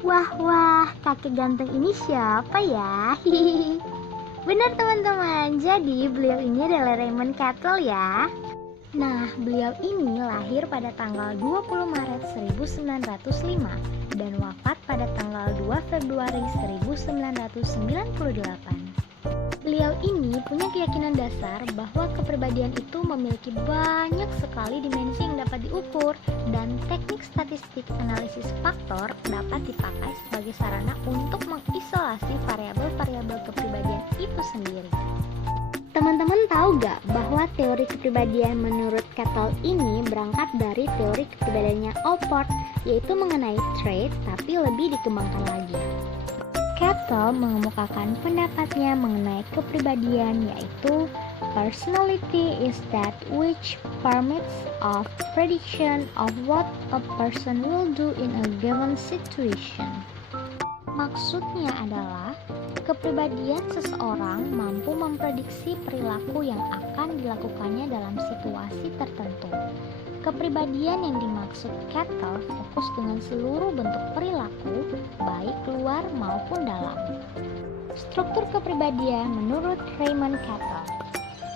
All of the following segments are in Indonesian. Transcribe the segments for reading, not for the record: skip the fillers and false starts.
Wah, wah, kakek ganteng ini siapa ya? Hihihi. Benar teman-teman, jadi beliau ini adalah Raymond Cattell ya. Nah, beliau ini lahir pada tanggal 20 Maret 1905 dan wafat pada tanggal 2 Februari 1998. Beliau ini punya keyakinan dasar bahwa kepribadian itu memiliki banyak sekali dimensi yang dapat diukur dan teknik statistik analisis faktor dapat dipakai sebagai sarana untuk mengisolasi variabel-variabel kepribadian itu sendiri. Teman-teman tahu gak bahwa teori kepribadian menurut Cattell ini berangkat dari teori kepribadiannya Allport, yaitu mengenai trait tapi lebih dikembangkan lagi. Cattell mengemukakan pendapatnya mengenai kepribadian, yaitu personality is that which permits of prediction of what a person will do in a given situation. Maksudnya adalah kepribadian seseorang mampu memprediksi perilaku yang akan dilakukannya dalam situasi tertentu. Kepribadian yang dimaksud Cattell fokus dengan seluruh bentuk perilaku, baik luar maupun dalam. Struktur kepribadian menurut Raymond Cattell.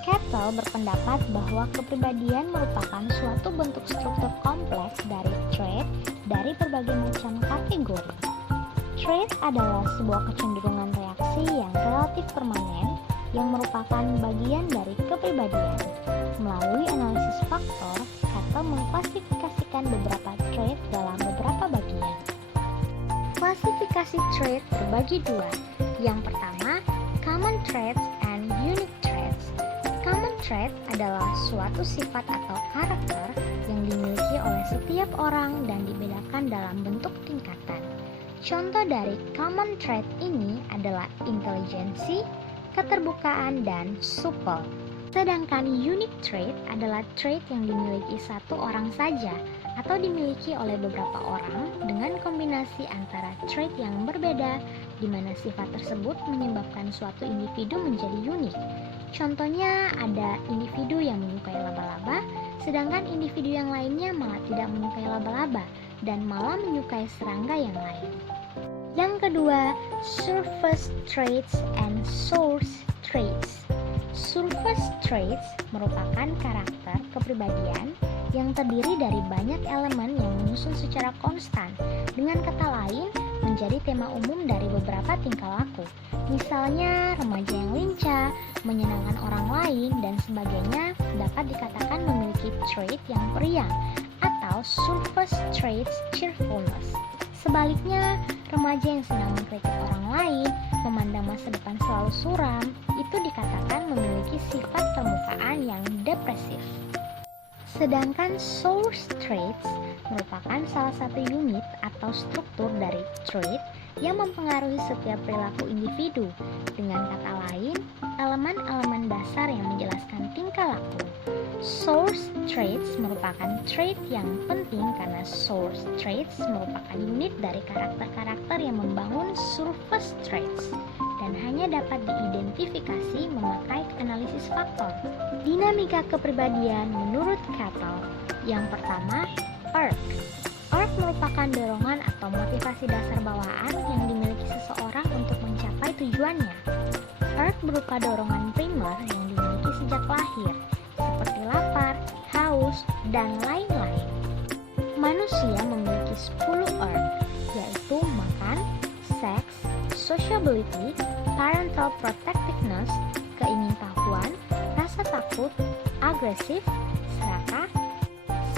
Cattell berpendapat bahwa kepribadian merupakan suatu bentuk struktur kompleks dari trait dari berbagai macam kategori. Trait adalah sebuah kecenderungan reaksi yang relatif permanen yang merupakan bagian dari kepribadian. Melalui analisis faktor, Cattell mengklasifikasikan beberapa trait dalam beberapa bagian. Klasifikasi trait terbagi dua. Yang pertama, common traits and unique traits. Common trait adalah suatu sifat atau karakter yang dimiliki oleh setiap orang dan dibedakan dalam bentuk tingkatan. Contoh dari common trait ini adalah intelijensi, keterbukaan, dan supel. Sedangkan unique trait adalah trait yang dimiliki satu orang saja atau dimiliki oleh beberapa orang dengan kombinasi antara trait yang berbeda di mana sifat tersebut menyebabkan suatu individu menjadi unik. Contohnya ada individu yang menyukai laba-laba, sedangkan individu yang lainnya malah tidak menyukai laba-laba dan malah menyukai serangga yang lain. Yang kedua, surface traits and source traits. Surface traits merupakan karakter kepribadian yang terdiri dari banyak elemen yang menyusun secara konstan. Dengan kata lain, menjadi tema umum dari beberapa tingkah laku. Misalnya, remaja yang lincah, menyenangkan orang lain, dan sebagainya dapat dikatakan memiliki trait yang periang atau surface traits cheerfulness. Sebaliknya, remaja yang senang mengkritik orang lain, memandang masa depan selalu suram, itu dikatakan memiliki sifat permukaan yang depresif. Sedangkan source traits merupakan salah satu unit atau struktur dari trait yang mempengaruhi setiap perilaku individu. Dengan kata lain, elemen-elemen dasar yang menjelaskan tingkah laku. Source traits merupakan trait yang penting karena source traits merupakan unit dari karakter-karakter yang membangun surface traits dan hanya dapat diidentifikasi memakai analisis faktor. Dinamika kepribadian menurut Cattell. Yang pertama, urge. Urge merupakan dorongan atau motivasi dasar bawaan yang dimiliki seseorang untuk mencapai tujuannya. Urge berupa dorongan primer yang dimiliki sejak lahir, seperti lapar, haus, dan lain-lain. Manusia memiliki 10 urge, yaitu makan, seks, sociability, parental protectiveness, keingintahuan, rasa takut, agresif, serakah,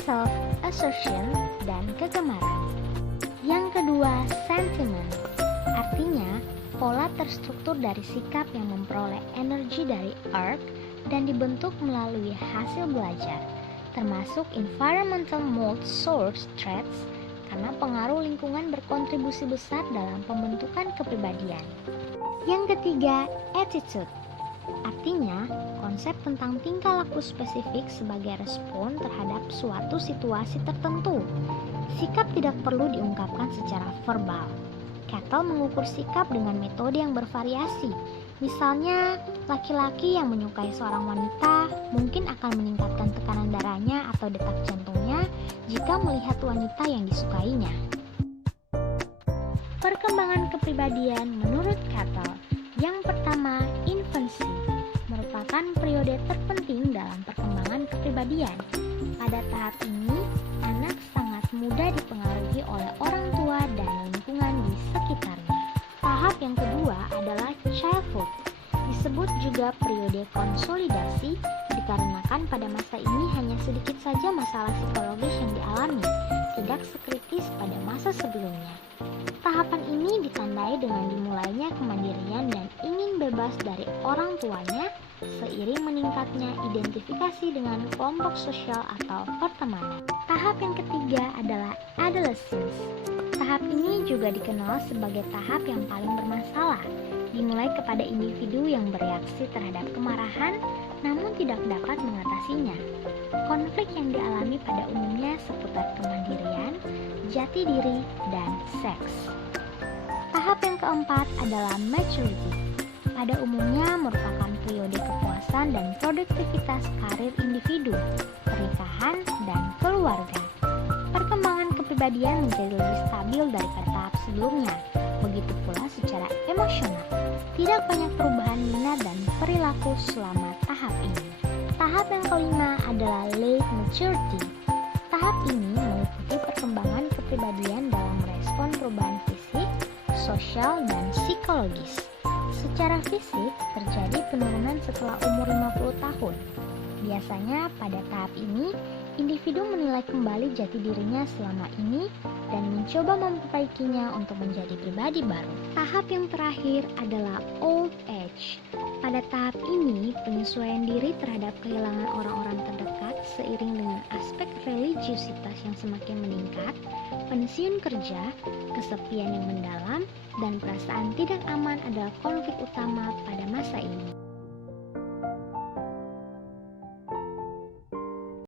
self-assertion, dan kegemaran. Yang kedua, sentiment. Artinya, pola terstruktur dari sikap yang memperoleh energi dari urge dan dibentuk melalui hasil belajar, termasuk environmental mold source traits, karena pengaruh lingkungan berkontribusi besar dalam pembentukan kepribadian. Yang ketiga, attitude. Artinya, konsep tentang tingkah laku spesifik sebagai respon terhadap suatu situasi tertentu. Sikap tidak perlu diungkapkan secara verbal. Cattell mengukur sikap dengan metode yang bervariasi. Misalnya, laki-laki yang menyukai seorang wanita mungkin akan meningkatkan tekanan darahnya atau detak jantungnya jika melihat wanita yang disukainya. Perkembangan kepribadian menurut Cattell. Yang pertama, infansi merupakan periode terpenting dalam perkembangan kepribadian. Pada tahap ini, anak sangat mudah dipengaruhi oleh orang tua dan lingkungan di sekitarnya. Tahap yang kedua adalah childhood. Disebut juga periode konsolidasi dikarenakan pada masa ini hanya sedikit saja masalah psikologis yang dialami, tidak sekritis pada masa sebelumnya. Tahapan ini ditandai dengan dimulainya kemandirian dan ingin bebas dari orang tuanya seiring meningkatnya identifikasi dengan kelompok sosial atau pertemanan. Tahap yang ketiga adalah adolescence. Tahap ini juga dikenal sebagai tahap yang paling bermasalah, dimulai kepada individu yang bereaksi terhadap kemarahan namun tidak dapat mengatasinya. Konflik yang dialami pada umumnya seputar kemandirian, jati diri, dan seks. Tahap yang keempat adalah maturity. Pada umumnya merupakan periode kepuasan dan produktivitas karir individu, pernikahan, dan keluarga. Perkembangan kepribadian menjadi lebih stabil daripada tahap sebelumnya, begitu pula secara emosional. Tidak banyak perubahan minat dan perilaku selama tahap ini. Tahap yang kelima adalah late maturity. Tahap ini meliputi perkembangan kepribadian dalam merespon perubahan fisik, sosial, dan psikologis. Secara fisik, terjadi penurunan setelah umur 50 tahun. Biasanya pada tahap ini, individu menilai kembali jati dirinya selama ini dan mencoba memperbaikinya untuk menjadi pribadi baru. Tahap yang terakhir adalah old age. Pada tahap ini, penyesuaian diri terhadap kehilangan orang-orang terdekat seiring dengan aspek religiusitas yang semakin meningkat, pensiun kerja, kesepian yang mendalam, dan perasaan tidak aman adalah konflik utama pada masa ini.